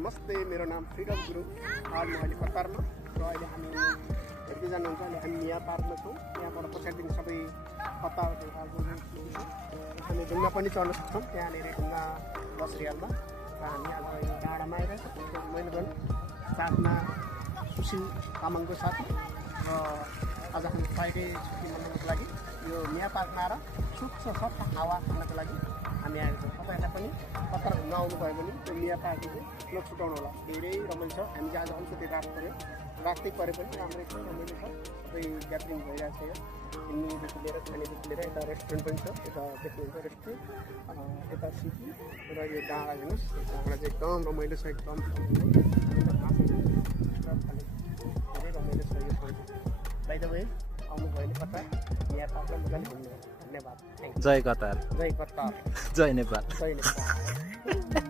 नमस्ते, मेरो नाम फ्रिडम गुरुङ। अहिले म कतारमा र अहिले हामी हेर्दै जानुहुन्छ। अहिले हामी मिया पार्कमा छौँ। यहाँबाट पछाडिदेखि सबै कतारको हामी ढुङ्गा पनि चढ्न सक्छौँ। त्यहाँनिर ढुङ्गा 10 रियालमा र हामी आज डाँडामा आइरहेको छौँ। मैले भने साथमा सुशील तामाङको साथी र आज हामी फ्राइडे छुट्टी मनाउनको लागि यो मिया पार्कमा आएर स्वच्छ सफा हावा खानको लागि हामी आएको छौँ। तपाईँहरूलाई पनि कतार घुम्न आउनुभयो भने त्यो मिया पार्क चाहिँ नछुटाउनु होला, धेरै रमाइलो छ। हामी चाहिँ आज अलिकति रातै परे पनि राम्रै छ, रमाइलो छ। सबै ग्यादरिङ भइरहेको छ। यहाँ हिँड्नेदेखि लिएर खानेदेखि लिएर यता रेस्टुरेन्ट पनि छ, यता देख्नुहुन्छ रेस्टुरेन्ट, यता सिटी र यो डाँडा हेर्नुहोस्। डाँडा चाहिँ एकदम रमाइलो छ, एकदम धेरै रमाइलो छ यो ठाउँ। बाइ द वे आउनुभयो भने कतार मिया पार्कमा मजाले घुम्नु। धन्यवाद। जय कतार, जय कतार, जय नेपाल। जय नेपाल।